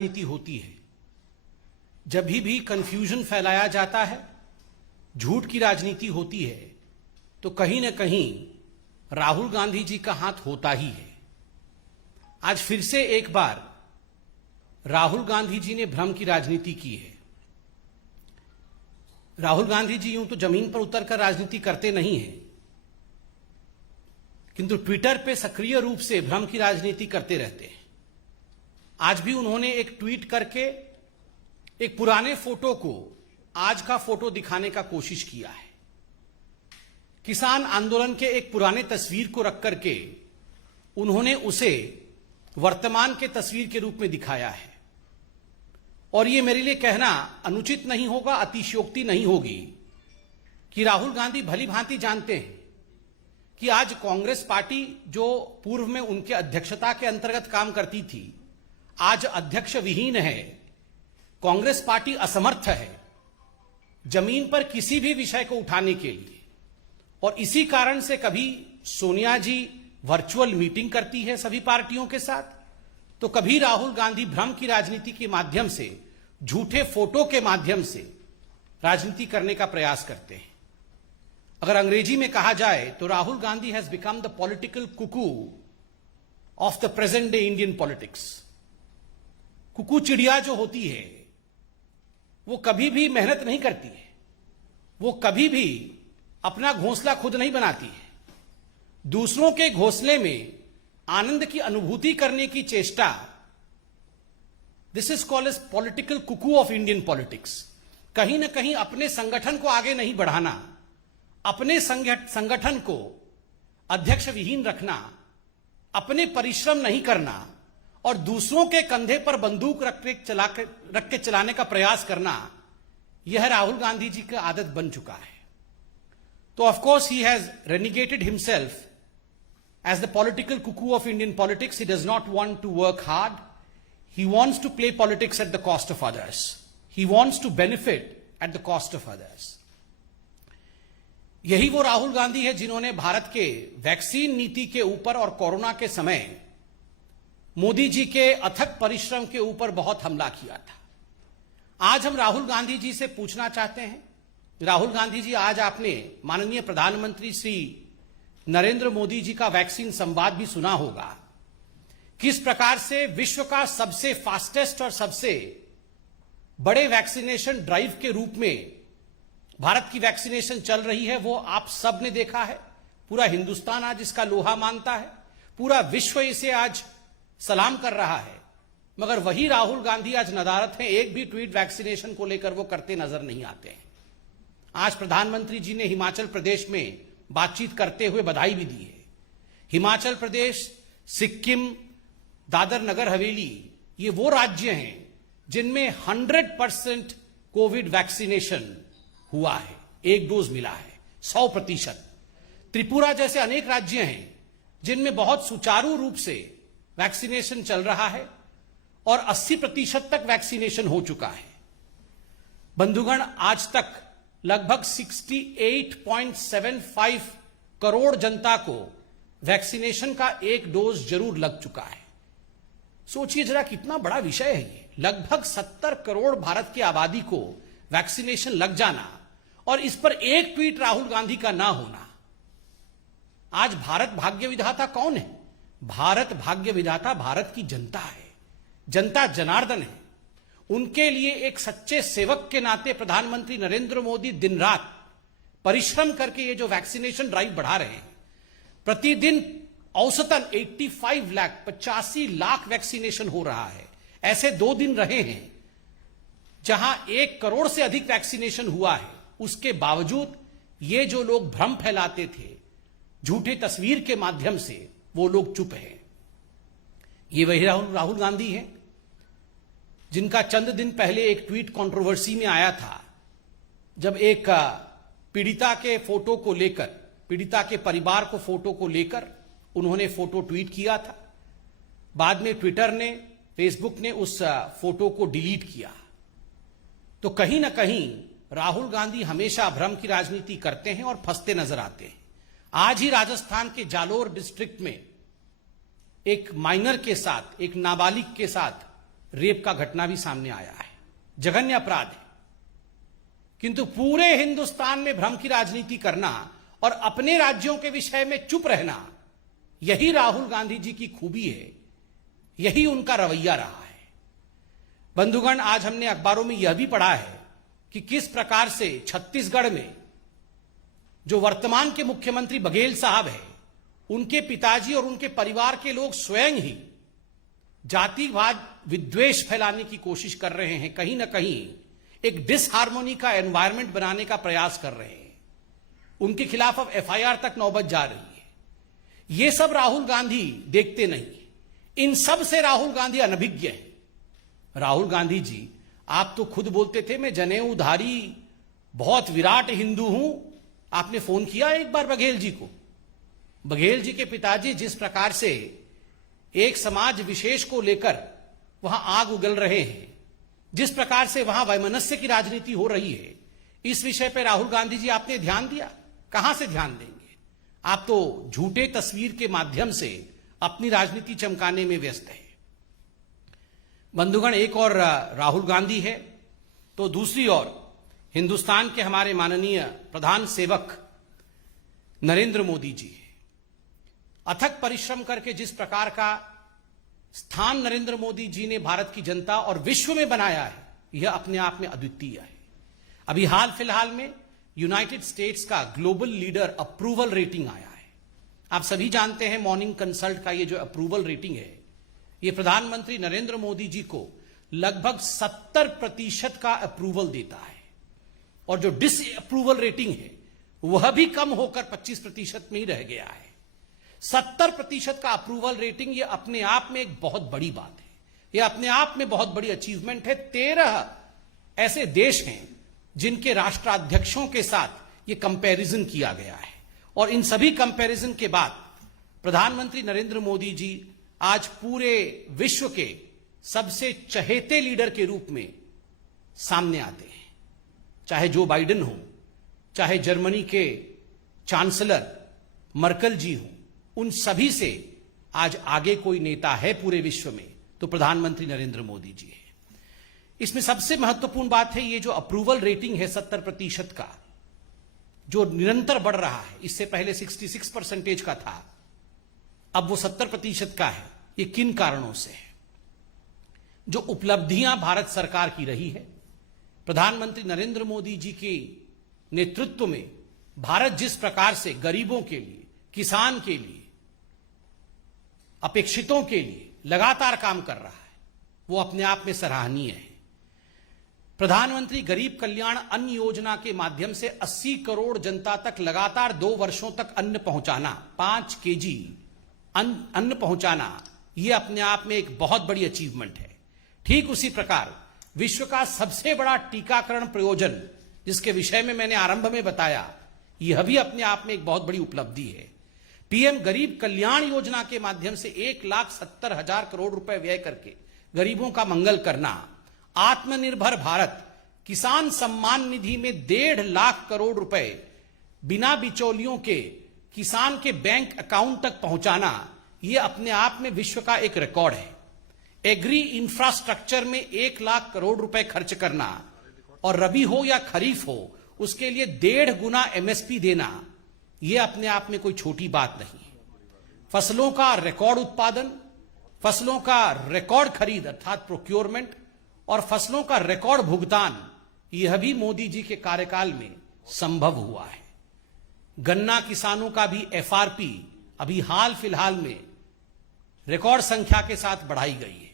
राजनीति होती है। जब भी कंफ्यूजन फैलाया जाता है, झूठ की राजनीति होती है, तो कहीं ना कहीं राहुल गांधी जी का हाथ होता ही है। आज फिर से एक बार राहुल गांधी जी ने भ्रम की राजनीति की है। राहुल गांधी जी यूं तो जमीन पर उतरकर राजनीति करते नहीं हैं, किंतु ट्विटर पे सक्रिय रूप से भ्रम की राजनीति करते रहते हैं। आज भी उन्होंने एक ट्वीट करके एक पुराने फोटो को आज का फोटो दिखाने का कोशिश किया है। किसान आंदोलन के एक पुराने तस्वीर को रख करके उन्होंने उसे वर्तमान के तस्वीर के रूप में दिखाया है। और यह मेरे लिए कहना अनुचित नहीं होगा, अतिशयोक्ति नहीं होगी कि राहुल गांधी भली भांति जानते हैं कि आज कांग्रेस पार्टी जो पूर्व में उनके अध्यक्षता के अंतर्गत काम करती थी, आज अध्यक्ष विहीन है। कांग्रेस पार्टी असमर्थ है जमीन पर किसी भी विषय को उठाने के लिए। और इसी कारण से कभी सोनिया जी वर्चुअल मीटिंग करती है सभी पार्टियों के साथ, तो कभी राहुल गांधी भ्रम की राजनीति के माध्यम से, झूठे फोटो के माध्यम से राजनीति करने का प्रयास करते हैं। अगर अंग्रेजी में कहा जाए तो Rahul Gandhi has become the political cuckoo of the present day Indian politics. Cuckoo चिड़िया जो होती है वो कभी भी मेहनत नहीं करती है, वो कभी भी अपना घोंसला खुद नहीं बनाती है। दूसरों के घोंसले में आनंद की अनुभूति करने की चेष्टा, this is called as political cuckoo of Indian politics. कहीं ना कहीं अपने संगठन को आगे नहीं बढ़ाना, अपने संगठन को अध्यक्ष विहीन रखना, अपने परिश्रम नहीं करना और दूसरों के कंधे पर बंदूक रख के चलाने का प्रयास करना, यह राहुल गांधी जी का आदत बन चुका है। तो of course he has renegaded himself as the political cuckoo of Indian politics. He does not want to work hard. He wants to play politics at the cost of others. He wants to benefit at the cost of others. यही वो राहुल गांधी है जिन्होंने भारत के vaccine नीति के ऊपर और corona के समय मोदी जी के अथक परिश्रम के ऊपर बहुत हमला किया था। आज हम राहुल गांधी जी से पूछना चाहते हैं, राहुल गांधी जी, आज आपने माननीय प्रधानमंत्री श्री नरेंद्र मोदी जी का वैक्सीन संवाद भी सुना होगा। किस प्रकार से विश्व का सबसे फास्टेस्ट और सबसे बड़े वैक्सीनेशन ड्राइव के रूप में भारत की वैक्सीनेशन चल रही है, वो आप सब ने देखा है। पूरा हिंदुस्तान आज इसका लोहा मानता है, पूरा विश्व इसे आज सलाम कर रहा है। मगर वही राहुल गांधी आज नदारत हैं, एक भी ट्वीट वैक्सीनेशन को लेकर वो करते नजर नहीं आते हैं। आज प्रधानमंत्री जी ने हिमाचल प्रदेश में बातचीत करते हुए बधाई भी दी है। हिमाचल प्रदेश, सिक्किम, दादर नगर हवेली, ये वो राज्य हैं जिनमें 100% कोविड वैक्सीनेशन हुआ है, एक डोज मिला है, 100%। त्रिपुरा जैसे अनेक राज्य हैं जिनमें बहुत सुचारू रूप से वैक्सीनेशन चल रहा है और 80% तक वैक्सीनेशन हो चुका है। बंधुगण, आज तक लगभग 68.75 करोड़ जनता को वैक्सीनेशन का एक डोज जरूर लग चुका है। सोचिए जरा कितना बड़ा विषय है ये। लगभग 70 करोड़ भारत की आबादी को वैक्सीनेशन लग जाना और इस पर एक ट्वीट राहुल गांधी का ना होना। आज भारत भाग्य विधाता कौन है? भारत भाग्य विधाता भारत की जनता है। जनता जनार्दन है। उनके लिए एक सच्चे सेवक के नाते प्रधानमंत्री नरेंद्र मोदी दिन रात परिश्रम करके ये जो वैक्सीनेशन ड्राइव बढ़ा रहे हैं, प्रतिदिन औसतन 85 लाख वैक्सीनेशन हो रहा है। ऐसे 2 दिन रहे हैं जहां 1 करोड़ से अधिक वैक्सीनेशन हुआ है। उसके बावजूद ये जो लोग भ्रम फैलाते थे झूठे तस्वीर के माध्यम से, वो लोग चुप हैं। ये वही राहुल गांधी है जिनका चंद दिन पहले एक ट्वीट कंट्रोवर्सी में आया था, जब एक पीड़िता के फोटो को लेकर, पीड़िता के परिवार को फोटो को लेकर उन्होंने फोटो ट्वीट किया था। बाद में ट्विटर ने, फेसबुक ने उस फोटो को डिलीट किया। तो कहीं ना कहीं राहुल गांधी हमेशा भ्रम की राजनीति करते हैं और फंसते नजर आते हैं। आज ही राजस्थान के जालोर डिस्ट्रिक्ट में एक माइनर के साथ, एक नाबालिग के साथ रेप का घटना भी सामने आया है, जघन्य अपराध है। किंतु पूरे हिंदुस्तान में भ्रम की राजनीति करना और अपने राज्यों के विषय में चुप रहना, यही राहुल गांधी जी की खूबी है, यही उनका रवैया रहा है। बंधुगण, आज हमने अखबारों में यह भी पढ़ा है कि किस प्रकार से छत्तीसगढ़ में जो वर्तमान के मुख्यमंत्री बघेल साहब हैं, उनके पिताजी और उनके परिवार के लोग स्वयं ही जातिवाद विद्वेष फैलाने की कोशिश कर रहे हैं, कहीं ना कहीं एक डिसहार्मोनी का एनवायरनमेंट बनाने का प्रयास कर रहे हैं। उनके खिलाफ अब एफआईआर तक नौबत जा रही है। ये सब राहुल गांधी देखते नहीं, इन सब से राहुल गांधी अनभिज्ञ है। राहुल गांधी जी, आप तो खुद बोलते थे मैं जनेऊधारी बहुत विराट हिंदू हूं। आपने फोन किया एक बार बघेल जी को? बघेल जी के पिताजी जिस प्रकार से एक समाज विशेष को लेकर वहां आग उगल रहे हैं, जिस प्रकार से वहां वैमनस्य की राजनीति हो रही है, इस विषय पर राहुल गांधी जी आपने ध्यान दिया? कहां से ध्यान देंगे? आप तो झूठे तस्वीर के माध्यम से अपनी राजनीति चमकाने में व्यस्त है। बंधुगण, एक और राहुल गांधी है तो दूसरी ओर हिंदुस्तान के हमारे माननीय प्रधान सेवक नरेंद्र मोदी जी है। अथक परिश्रम करके जिस प्रकार का स्थान नरेंद्र मोदी जी ने भारत की जनता और विश्व में बनाया है, यह अपने आप में अद्वितीय है। अभी हाल फिलहाल में यूनाइटेड स्टेट्स का ग्लोबल लीडर अप्रूवल रेटिंग आया है। आप सभी जानते हैं मॉर्निंग कंसल्ट का ये जो अप्रूवल रेटिंग है, ये प्रधानमंत्री नरेंद्र मोदी जी को लगभग 70% का अप्रूवल देता है, और जो डिसअप्रूवल रेटिंग है वह भी कम होकर 25% में ही रह गया है। 70% का अप्रूवल रेटिंग, ये अपने आप में एक बहुत बड़ी बात है, यह अपने आप में बहुत बड़ी अचीवमेंट है। 13 ऐसे देश हैं जिनके राष्ट्राध्यक्षों के साथ ये कंपैरिजन किया गया है, और इन सभी कंपैरिजन के बाद प्रधानमंत्री नरेंद्र मोदी जी आज पूरे विश्व के सबसे चहेते लीडर के रूप में सामने आते हैं। चाहे जो बाइडेन हो, चाहे जर्मनी के चांसलर मर्कल जी हो, उन सभी से आज आगे कोई नेता है पूरे विश्व में तो प्रधानमंत्री नरेंद्र मोदी जी है। इसमें सबसे महत्वपूर्ण बात है ये जो अप्रूवल रेटिंग है 70% का, जो निरंतर बढ़ रहा है। इससे पहले 66% का था, अब वो 70% का है। ये किन कारणों से है? जो उपलब्धियां भारत सरकार की रही है, प्रधानमंत्री नरेंद्र मोदी जी के नेतृत्व में भारत जिस प्रकार से गरीबों के लिए, किसान के लिए, अपेक्षितों के लिए लगातार काम कर रहा है, वो अपने आप में सराहनीय है। प्रधानमंत्री गरीब कल्याण अन्न योजना के माध्यम से 80 करोड़ जनता तक लगातार 2 वर्षों तक अन्न पहुंचाना, 5 केजी अन्न पहुंचाना, यह अपने आप में एक बहुत बड़ी अचीवमेंट है। ठीक उसी प्रकार विश्व का सबसे बड़ा टीकाकरण प्रयोजन, जिसके विषय में मैंने आरंभ में बताया, यह भी अपने आप में एक बहुत बड़ी उपलब्धि है। पीएम गरीब कल्याण योजना के माध्यम से 1,70,000 करोड़ रुपए व्यय करके गरीबों का मंगल करना, आत्मनिर्भर भारत किसान सम्मान निधि में 1.5 लाख करोड़ रुपए बिना बिचौलियों के किसान के बैंक अकाउंट तक पहुंचाना, यह अपने आप में विश्व का एक रिकॉर्ड है। एग्री इंफ्रास्ट्रक्चर में 1 लाख करोड़ रुपए खर्च करना, और रबी हो या खरीफ हो उसके लिए 1.5 गुना एमएसपी देना, यह अपने आप में कोई छोटी बात नहीं है। फसलों का रिकॉर्ड उत्पादन, फसलों का रिकॉर्ड खरीद अर्थात प्रोक्योरमेंट, और फसलों का रिकॉर्ड भुगतान, यह भी मोदी जी के कार्यकाल में संभव हुआ है। गन्ना किसानों का भी एफआरपी अभी हाल फिलहाल में रिकॉर्ड संख्या के साथ बढ़ाई गई है।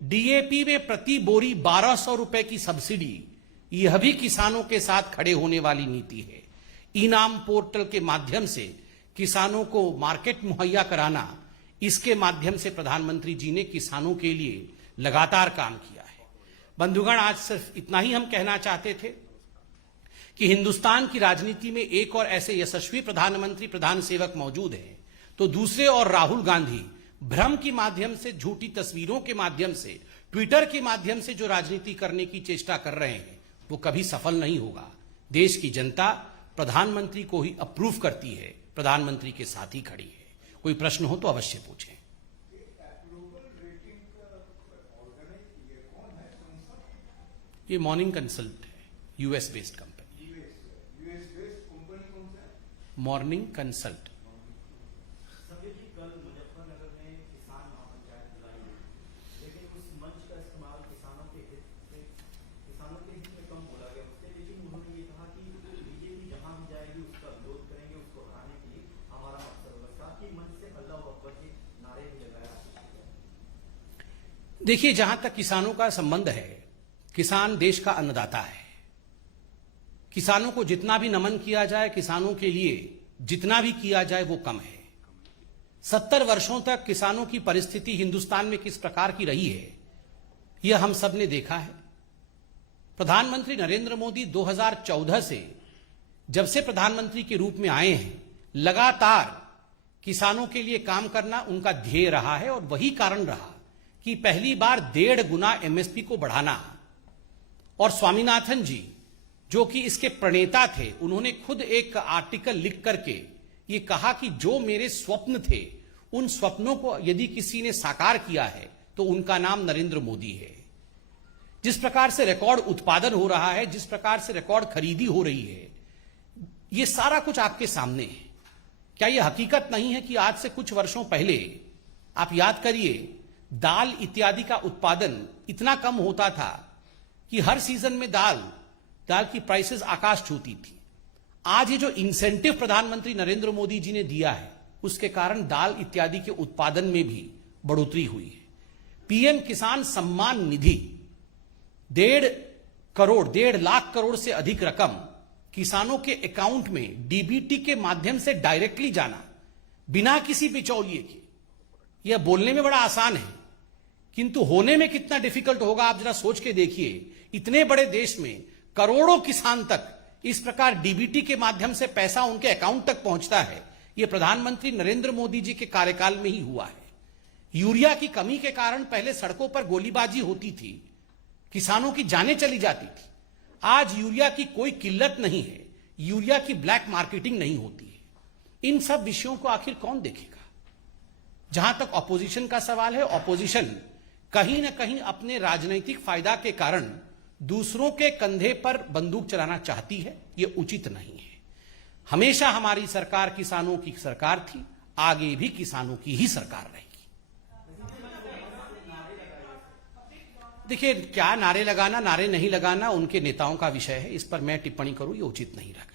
डीएपी में प्रति बोरी 1200 रुपए की सब्सिडी, यह भी किसानों के साथ खड़े होने वाली नीति है। इनाम पोर्टल के माध्यम से किसानों को मार्केट मुहैया कराना, इसके माध्यम से प्रधानमंत्री जी ने किसानों के लिए लगातार काम किया है। बंधुगण, आज सिर्फ इतना ही हम कहना चाहते थे कि हिंदुस्तान की राजनीति में एक और ऐसे यशस्वी प्रधानमंत्री, प्रधान सेवक मौजूद हैं, तो दूसरे और राहुल गांधी भ्रम के माध्यम से, झूठी तस्वीरों के माध्यम से, ट्विटर के माध्यम से जो राजनीति करने की चेष्टा कर रहे हैं, वो कभी सफल नहीं होगा। देश की जनता प्रधानमंत्री को ही अप्रूव करती है, प्रधानमंत्री के साथ ही खड़ी है। कोई प्रश्न हो तो अवश्य पूछें। ये मॉर्निंग कंसल्ट है, US based company. US based company कौन सा है? Morning consult. सभी जी कल मुजफ्फरनगर में किसान महापंचायत बुलाई है, लेकिन उस मंच का इस्तेमाल किसानों के हित में कम बोला गया उससे, लेकिन उन्होंने ये कहा कि बीजेपी जहां भी जाएगी उसका विरोध करेंगे, उसको हराने के लिए हमारा मकसद होगा। साथ ही मंच से अल्लाह अकबर के नारे भी लगाया। देखिए, जहां तक किसानों का संबंध है, किसान देश का अन्नदाता है। किसानों को जितना भी नमन किया जाए, किसानों के लिए जितना भी किया जाए वो कम है। 70 वर्षों तक किसानों की परिस्थिति हिंदुस्तान में किस प्रकार की रही है, यह हम सब ने देखा है। प्रधानमंत्री नरेंद्र मोदी 2014 से जब से प्रधानमंत्री के रूप में आए हैं, लगातार किसानों के लिए काम करना उनका ध्येय रहा है और वही कारण रहा कि पहली बार 1.5 गुना एमएसपी को बढ़ाना। और स्वामीनाथन जी जो कि इसके प्रणेता थे, उन्होंने खुद एक आर्टिकल लिख करके ये कहा कि जो मेरे स्वप्न थे उन स्वप्नों को यदि किसी ने साकार किया है तो उनका नाम नरेंद्र मोदी है। जिस प्रकार से रिकॉर्ड उत्पादन हो रहा है, जिस प्रकार से रिकॉर्ड खरीदी हो रही है, ये सारा कुछ आपके सामने है। क्या यह हकीकत नहीं है कि आज से कुछ वर्षों पहले आप याद करिए, दाल इत्यादि का उत्पादन इतना कम होता था कि हर सीजन में दाल की प्राइसेस आकाश छूती थी। आज ये जो इंसेंटिव प्रधानमंत्री नरेंद्र मोदी जी ने दिया है, उसके कारण दाल इत्यादि के उत्पादन में भी बढ़ोतरी हुई है। पीएम किसान सम्मान निधि 1.5 लाख करोड़ से अधिक रकम किसानों के अकाउंट में डीबीटी के माध्यम से डायरेक्टली जाना, बिना किसी बिचौलिए के। यह बोलने में बड़ा आसान है, किंतु होने में कितना डिफिकल्ट होगा आप जरा सोच के देखिए। इतने बड़े देश में करोड़ों किसान तक इस प्रकार डीबीटी के माध्यम से पैसा उनके अकाउंट तक पहुंचता है, यह प्रधानमंत्री नरेंद्र मोदी जी के कार्यकाल में ही हुआ है। यूरिया की कमी के कारण पहले सड़कों पर गोलीबाजी होती थी, किसानों की जानें चली जाती थी। आज यूरिया की कोई किल्लत नहीं है, यूरिया की ब्लैक मार्केटिंग नहीं होती है। इन सब विषयों को आखिर कौन देखेगा? जहां तक ऑपोजिशन का सवाल है, ऑपोजिशन कहीं ना कहीं अपने राजनीतिक फायदा के कारण दूसरों के कंधे पर बंदूक चलाना चाहती है। यह उचित नहीं है। हमेशा हमारी सरकार किसानों की सरकार थी, आगे भी किसानों की ही सरकार रहेगी। देखिए, क्या नारे लगाना नारे नहीं लगाना उनके नेताओं का विषय है, इस पर मैं टिप्पणी करूं ये उचित नहीं रहेगा।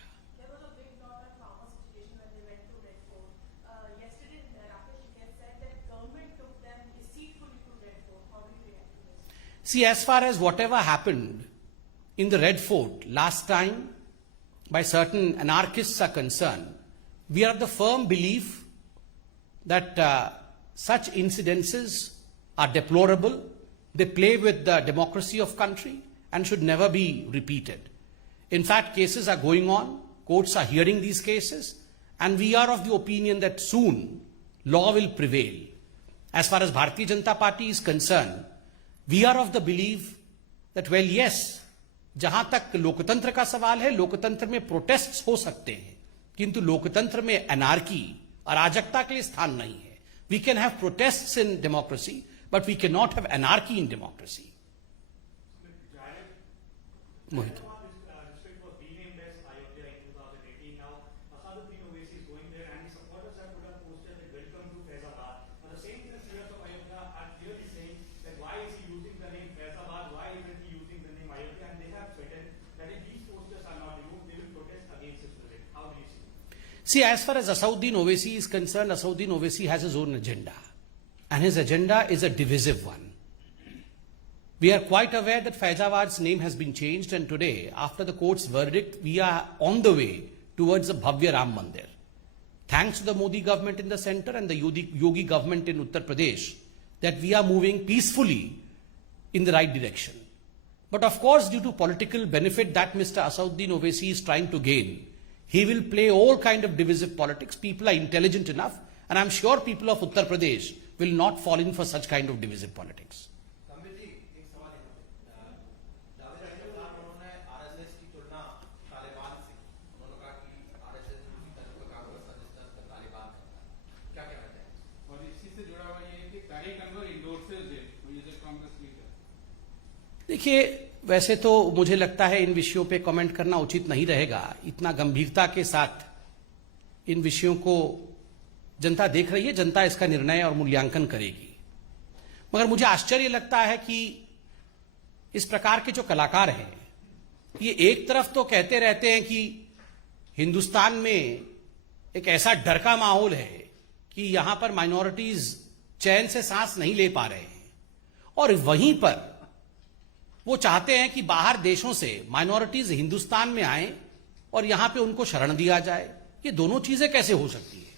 See, as far as whatever happened in the Red Fort last time by certain anarchists are concerned, we are of the firm belief that such incidences are deplorable. They play with the democracy of country and should never be repeated. In fact, cases are going on, courts are hearing these cases, and we are of the opinion that soon law will prevail. As far as Bharatiya Janata Party is concerned, we are of the belief that, well, yes, जहां तक लोकतंत्र का सवाल है, लोकतंत्र में protests हो सकते हैं, किंतु लोकतंत्र में अनार्की, अराजकता के लिए स्थान नहीं है। We can have protests in democracy, but we cannot have anarchy in democracy. Mohit. See, as far as Asauddin Owaisi is concerned, Asauddin Owaisi has his own agenda. And his agenda is a divisive one. We are quite aware that Faizabad's name has been changed, and today, after the court's verdict, we are on the way towards a Bhavya Ram Mandir. Thanks to the Modi government in the center and the Yogi government in Uttar Pradesh, that we are moving peacefully in the right direction. But of course, due to political benefit that Mr. Asauddin Owaisi is trying to gain, he will play all kind of divisive politics. People are intelligent enough, and I'm sure people of Uttar Pradesh will not fall in for such kind of divisive politics. देखिए, वैसे तो मुझे लगता है इन विषयों पे comment करना उचित नहीं रहेगा। इतना गंभीरता के साथ इन विषयों को जनता देख रही है, जनता इसका निर्णय और मूल्यांकन करेगी। मगर मुझे आश्चर्य लगता है कि इस प्रकार के जो कलाकार हैं, ये एक तरफ तो कहते रहते हैं कि हिंदुस्तान में एक ऐसा डर का माहौल है कि यहां पर माइनॉरिटीज चैन से सांस नहीं ले पा रहे हैं, और वहीं पर वो चाहते हैं कि बाहर देशों से माइनॉरिटीज हिंदुस्तान में आए और यहां पे उनको शरण दिया जाए। ये दोनों चीजें कैसे हो सकती है?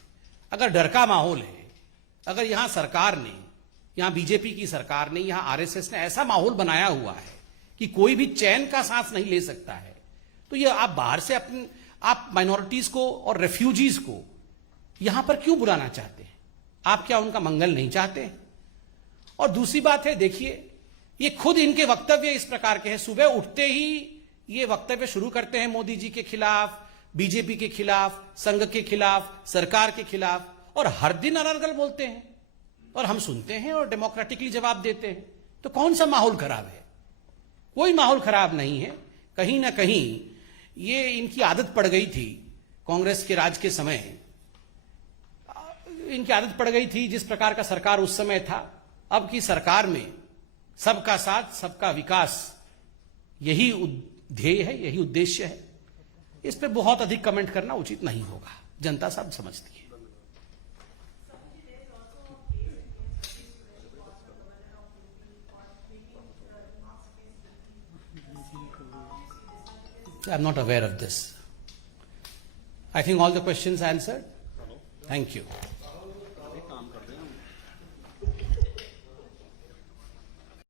अगर डर का माहौल है, अगर यहां सरकार ने, यहां बीजेपी की सरकार ने, यहां आरएसएस ने ऐसा माहौल बनाया हुआ है कि कोई भी चैन का सांस नहीं ले सकता है, तो ये आप बाहर से आप माइनॉरिटीज को और रेफ्यूजीज को यहां पर क्यों बुलाना चाहते हैं? आप क्या उनका मंगल नहीं चाहते? और दूसरी बात है, देखिए, ये खुद इनके वक्तव्य इस प्रकार के हैं। सुबह उठते ही ये वक्तव्य शुरू करते हैं मोदी जी के खिलाफ, बीजेपी के खिलाफ, संघ के खिलाफ, सरकार के खिलाफ, और हर दिन अलग अलग बोलते हैं और हम सुनते हैं और डेमोक्रेटिकली जवाब देते हैं। तो कौन सा माहौल खराब है? कोई माहौल खराब नहीं है। कहीं ना कहीं ये इनकी आदत पड़ गई थी, कांग्रेस के राज के समय इनकी आदत पड़ गई थी, जिस प्रकार का सरकार उस समय था। अब की सरकार में सबका साथ, सबका विकास, यही ध्येय है, यही उद्देश्य है। इस पे बहुत अधिक कमेंट करना उचित नहीं होगा, जनता सब समझती है। I'm not aware of this. I think all the questions answered. Thank you.